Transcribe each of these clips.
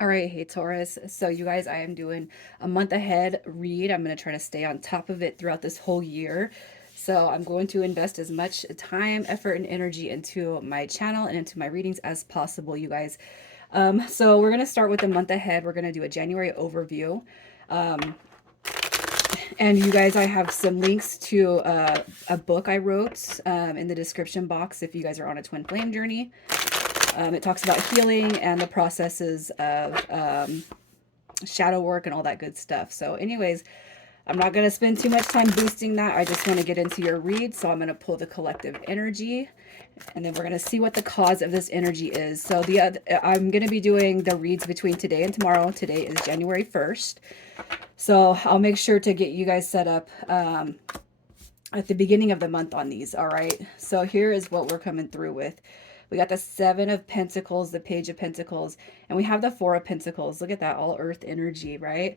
All right, hey Taurus. So you guys, I am doing a month ahead read. I'm going to try to stay on top of it throughout this whole year. So I'm going to invest as much time, effort, and energy into my channel and into my readings as possible, you guys. So we're going to start with the month ahead. We're going to do a January overview. And you guys, I have some links to a book I wrote in the description box if you guys are on a twin flame journey. It talks about healing and the processes of shadow work and all that good stuff. So anyways, I'm not going to spend too much time boosting that. I just want to get into your read. So I'm going to pull the collective energy and then we're going to see what the cause of this energy is. So I'm going to be doing the reads between today and tomorrow. Today is January 1st. So I'll make sure to get you guys set up at the beginning of the month on these. All right. So here is what we're coming through with. We got the Seven of Pentacles, the Page of Pentacles, and we have the Four of Pentacles. Look at that, all earth energy, right?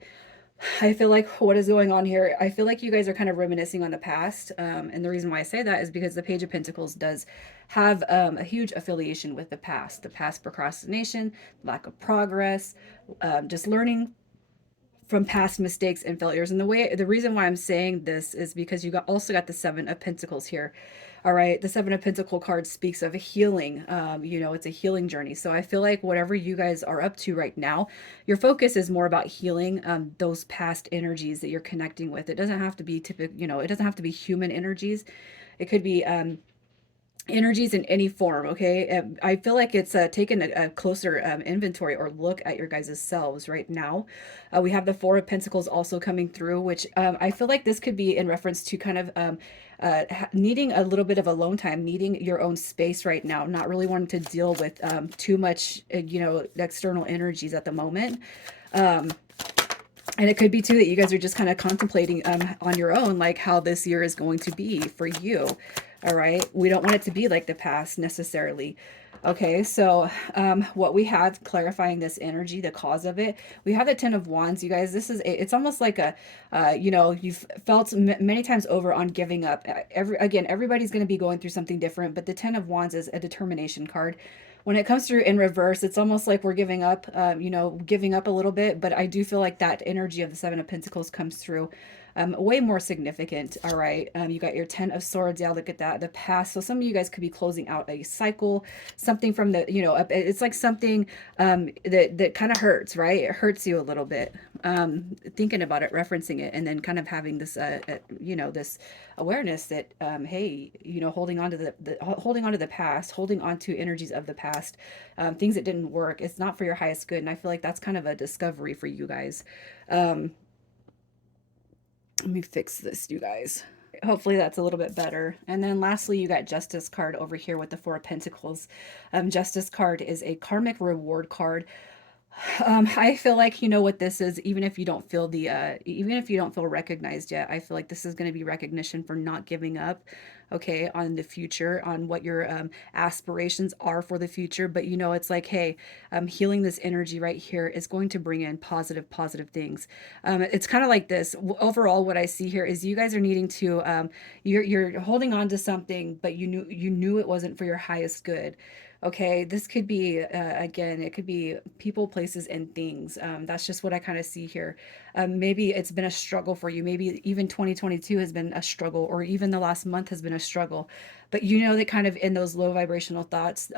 I feel like what is going on here, I feel like you guys are kind of reminiscing on the past. And the reason why I say that is because the Page of Pentacles does have a huge affiliation with the past procrastination, lack of progress, just learning from past mistakes and failures. And the reason why I'm saying this is because also got the Seven of Pentacles here. All right, the Seven of Pentacle card speaks of a healing. It's a healing journey. So I feel like whatever you guys are up to right now, your focus is more about healing those past energies that you're connecting with. It doesn't have to be typical, it doesn't have to be human energies. It could be energies in any form. Okay, I feel like it's taken a closer inventory or look at your guys' selves right now. We have the Four of Pentacles also coming through, which I feel like this could be in reference to kind of needing a little bit of alone time, needing your own space right now, not really wanting to deal with too much external energies at the moment. And it could be too that you guys are just kind of contemplating on your own, like how this year is going to be for you. All right. We don't want it to be like the past necessarily. Okay. So what we have clarifying this energy, the cause of it, we have the Ten of Wands, you guys. It's almost like you've felt many times over on giving up. Everybody's going to be going through something different, but the Ten of Wands is a determination card. When it comes through in reverse, it's almost like we're giving up, giving up a little bit. But I do feel like that energy of the Seven of Pentacles comes through way more significant. All right. You got your Ten of Swords. Yeah, look at that. The past. So some of you guys could be closing out a cycle, something from it's like something that kind of hurts, right? It hurts you a little bit. Thinking about it, referencing it, and then kind of having this, this awareness that, hey, holding on to holding on to the past, holding on to energies of the past, things that didn't work. It's not for your highest good. And I feel like that's kind of a discovery for you guys. Let me fix this, you guys. Hopefully that's a little bit better. And then lastly, you got Justice card over here with the Four of Pentacles. Justice card is a karmic reward card. I feel like you know what this is, even if you don't feel even if you don't feel recognized yet. I feel like this is going to be recognition for not giving up, okay, on the future, on what your aspirations are for the future. But it's like, hey, healing this energy right here is going to bring in positive things. It's kind of like this. Overall, what I see here is you guys are needing to, you're holding on to something, but you knew it wasn't for your highest good. Okay, this could be, again, it could be people, places, and things. That's just what I kind of see here. Maybe it's been a struggle for you. Maybe even 2022 has been a struggle, or even the last month has been a struggle. But that kind of in those low vibrational thoughts,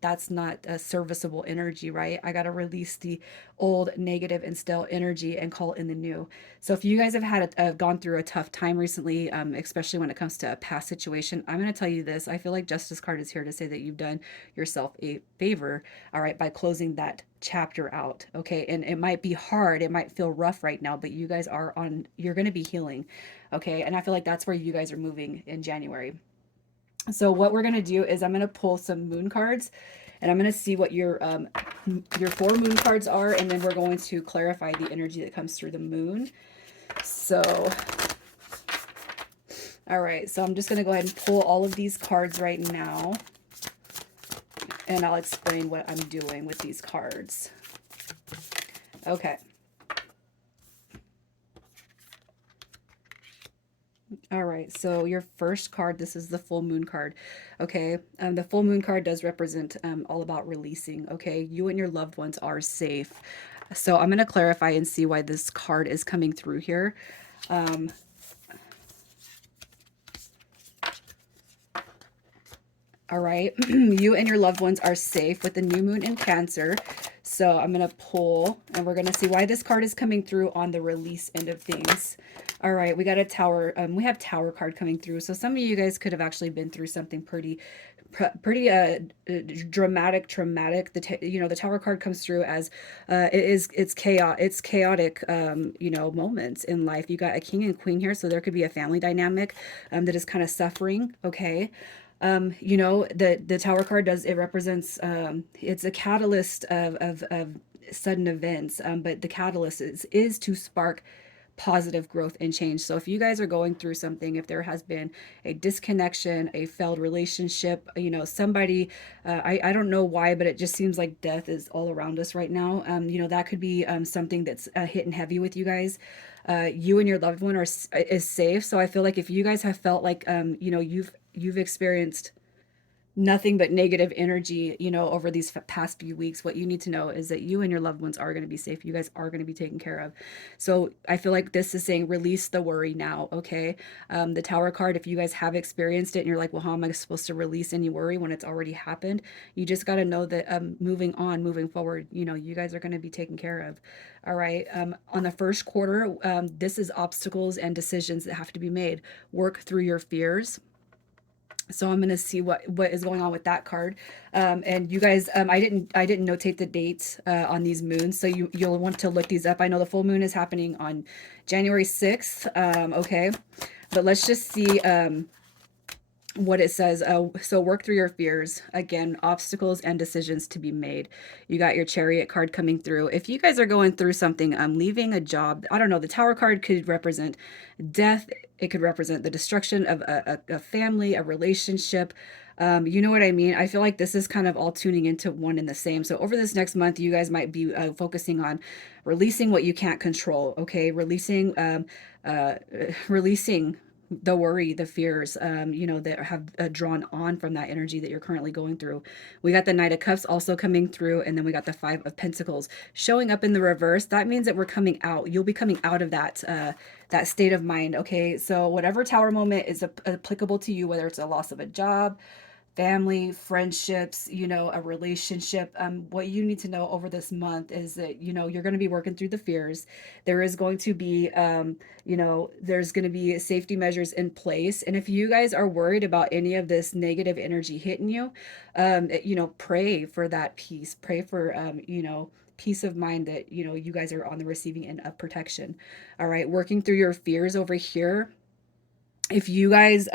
that's not a serviceable energy, right? I got to release the old negative and stale energy and call in the new. So if you guys have gone through a tough time recently, especially when it comes to a past situation, I'm going to tell you this. I feel like Justice card is here to say that you've done yourself a favor, all right, by closing that chapter out. Okay. And it might be hard, it might feel rough right now, but you're going to be healing. Okay. And I feel like that's where you guys are moving in January. So what we're going to do is I'm going to pull some moon cards and I'm going to see what your four moon cards are. And then we're going to clarify the energy that comes through the moon. So, all right. So I'm just going to go ahead and pull all of these cards right now. And I'll explain what I'm doing with these cards. Okay. All right, so your first card, this is the full moon card. Okay, the full moon card does represent all about releasing. Okay, you and your loved ones are safe. So I'm going to clarify and see why this card is coming through here. Um, all right, you and your loved ones are safe with the new moon in Cancer. So I'm going to pull and we're going to see why this card is coming through on the release end of things. All right, we got a tower. We have tower card coming through. So some of you guys could have actually been through something pretty dramatic, traumatic. The tower card comes through as it's chaotic moments in life. You got a king and queen here, so there could be a family dynamic that is kind of suffering. Okay, the tower card does, it represents, it's a catalyst of sudden events, but the catalyst is to spark positive growth and change. So if you guys are going through something, if there has been a disconnection, a failed relationship, somebody, I don't know why, but it just seems like death is all around us right now. That could be something that's hitting heavy with you guys. You and your loved one is safe. So I feel like if you guys have felt like, you've experienced nothing but negative energy, over these past few weeks, what you need to know is that you and your loved ones are going to be safe. You guys are going to be taken care of. So I feel like this is saying release the worry now. Okay. The tower card, if you guys have experienced it and you're like, well, how am I supposed to release any worry when it's already happened? You just got to know that moving on, moving forward, you guys are going to be taken care of. All right. On the first quarter, this is obstacles and decisions that have to be made. Work through your fears. So I'm gonna see what is going on with that card. And you guys, I didn't notate the dates on these moons, so you'll want to look these up. I know the full moon is happening on January 6th. Okay, but let's just see what it says. So work through your fears. Again, obstacles and decisions to be made. You got your chariot card coming through. If you guys are going through something, leaving a job, I don't know, the tower card could represent death. It could represent the destruction of a family, a relationship. You know what I mean? I feel like this is kind of all tuning into one and the same. So over this next month, you guys might be focusing on releasing what you can't control. Okay, uh, releasing the worry, the fears, that have drawn on from that energy that you're currently going through. We got the Knight of Cups also coming through, and then we got the Five of Pentacles showing up in the reverse. That means that we're coming out. You'll be coming out of that state of mind. Okay, so whatever tower moment is applicable to you, whether it's a loss of a job, family, friendships, a relationship. What you need to know over this month is that, you're going to be working through the fears. There is going to be, there's going to be safety measures in place. And if you guys are worried about any of this negative energy hitting you, pray for that peace. Pray for, peace of mind that, you guys are on the receiving end of protection. All right. Working through your fears over here. If you guys,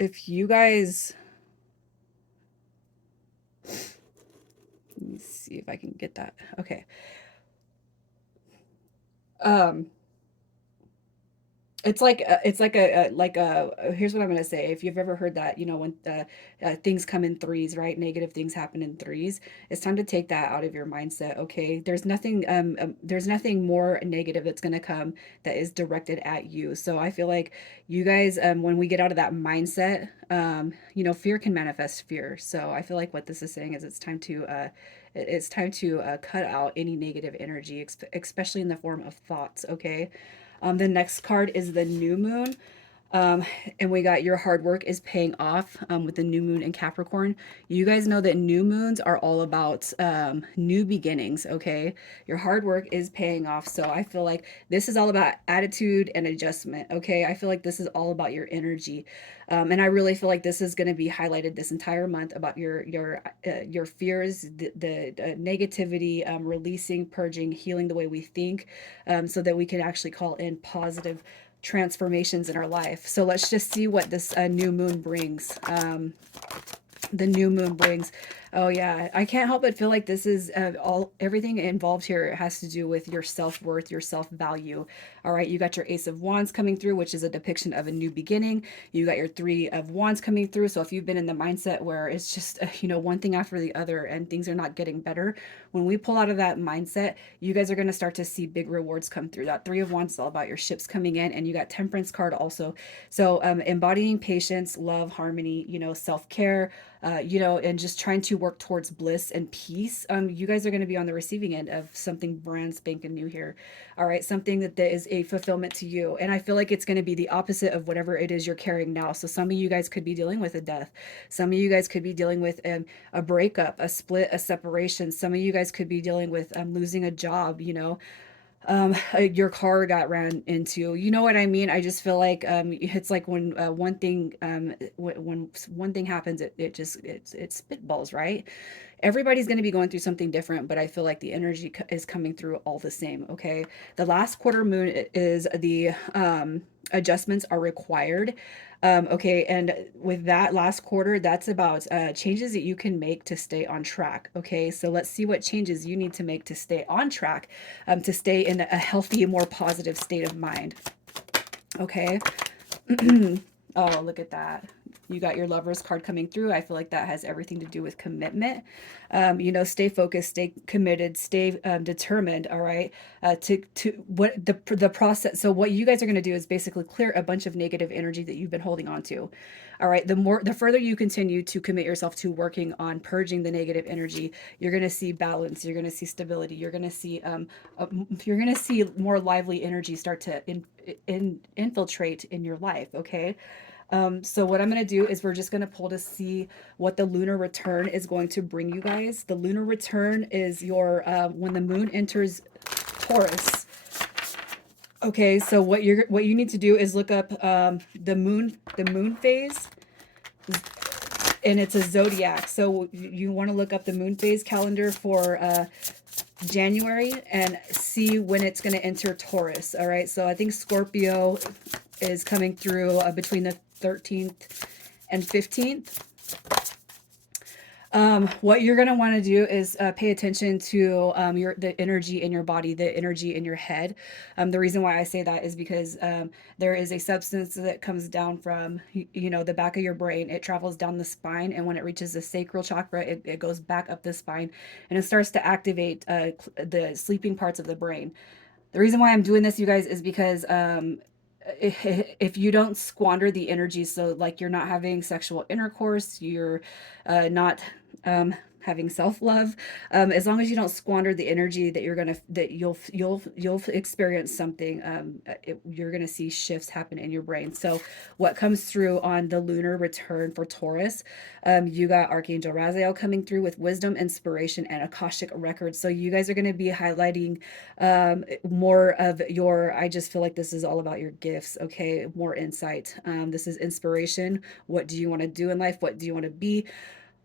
if you guys let me see if I can get that. Okay. Um, it's like a here's what I'm gonna say. If you've ever heard that, when things come in threes, right? Negative things happen in threes. It's time to take that out of your mindset. Okay, there's nothing more negative that's gonna come that is directed at you. So I feel like you guys, when we get out of that mindset, fear can manifest fear. So I feel like what this is saying is it's time to cut out any negative energy, especially in the form of thoughts. Okay. The next card is the new moon. Um, and we got your hard work is paying off with the new moon in Capricorn. You guys know that new moons are all about new beginnings, okay? Your hard work is paying off. So I feel like this is all about attitude and adjustment, okay? I feel like this is all about your energy. And I really feel like this is going to be highlighted this entire month about your fears, the negativity, releasing, purging, healing the way we think, so that we can actually call in positive transformations in our life. So let's just see what this new moon brings. The new moon brings Oh yeah, I can't help but feel like this is all everything involved here has to do with your self-worth, your self-value. All right, you got your Ace of Wands coming through, which is a depiction of a new beginning. You got your Three of Wands coming through. So if you've been in the mindset where it's just one thing after the other and things are not getting better, when we pull out of that mindset, you guys are going to start to see big rewards come through. That Three of Wands is all about your ships coming in, and you got Temperance card also. So embodying patience, love, harmony, self-care, and just trying to work towards bliss and peace. You guys are going to be on the receiving end of something brand spanking new here. All right, something that is a fulfillment to you. And I feel like it's going to be the opposite of whatever it is you're carrying now. So some of you guys could be dealing with a death. Some of you guys could be dealing with a breakup, a split, a separation. Some of you guys could be dealing with losing a job, your car got ran into. You know what I mean? I just feel like it's like when one thing when one thing happens, it spitballs, right? Everybody's going to be going through something different, but I feel like the energy is coming through all the same. Okay, the last quarter moon is the adjustments are required. Okay, and with that last quarter, that's about changes that you can make to stay on track. Okay, so let's see what changes you need to make to stay on track, to stay in a healthy, more positive state of mind. Okay. Oh, look at that. You got your Lover's card coming through. I feel like that has everything to do with commitment. Stay focused, stay committed, stay determined. All right. To what the process. So what you guys are going to do is basically clear a bunch of negative energy that you've been holding on to. All right. The further you continue to commit yourself to working on purging the negative energy, you're going to see balance. You're going to see stability. You're going to see more lively energy start to infiltrate in your life. Okay. So what I'm going to do is we're just going to pull to see what the lunar return is going to bring you guys. The lunar return is your when the moon enters Taurus. Okay, so what you need to do is look up the moon phase, and it's a zodiac. So you want to look up the moon phase calendar for January and see when it's going to enter Taurus. All right, so I think Scorpio is coming through between the 13th and 15th. What you're going to want to do is pay attention to the energy in your body, the energy in your head. The reason why I say that is because there is a substance that comes down from the back of your brain. It travels down the spine, and when it reaches the sacral chakra, it goes back up the spine, and it starts to activate the sleeping parts of the brain. The reason why I'm doing this, you guys, is because if you don't squander the energy, so like you're not having sexual intercourse, you're not having self-love, as long as you don't squander the energy that you'll experience something, you're gonna see shifts happen in your brain. So what comes through on the lunar return for Taurus, you got Archangel Raziel coming through with wisdom, inspiration, and Akashic records. So you guys are going to be highlighting more of I just feel like this is all about your gifts. Okay, more insight. This is inspiration. What do you want to do in life? What do you want to be?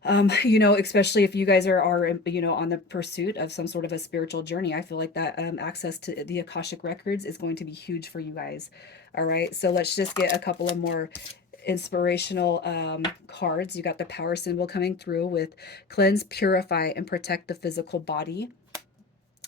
Especially if you guys are on the pursuit of some sort of a spiritual journey. I feel like that access to the Akashic records is going to be huge for you guys. All right, so let's just get a couple of more inspirational cards. You got the power symbol coming through with cleanse, purify, and protect the physical body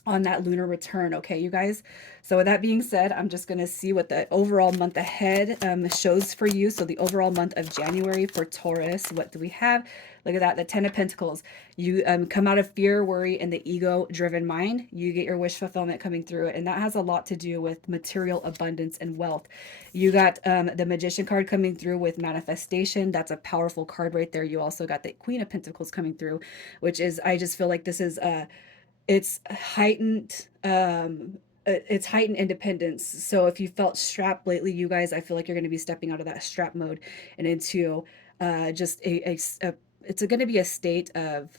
on that lunar return. Okay, you guys. So with that being said, I'm just going to see what the overall month ahead shows for you. So the overall month of January for Taurus, what do we have? Look at that, the 10 of Pentacles. You come out of fear, worry, and the ego-driven mind. You get your wish fulfillment coming through, and that has a lot to do with material abundance and wealth. You got the Magician card coming through with manifestation. That's a powerful card right there. You also got the Queen of Pentacles coming through, which is, I just feel like this is it's heightened it's heightened independence. So if you felt strapped lately, you guys, I feel like you're going to be stepping out of that strap mode and into just it's going to be a state of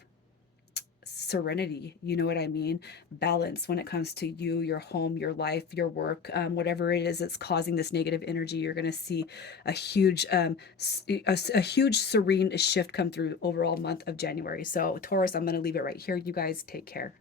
serenity. You know what I mean? Balance when it comes to you, your home, your life, your work, whatever it is that's causing this negative energy. You're going to see a huge a huge serene shift come through overall month of January. So Taurus, I'm going to leave it right here. You guys take care.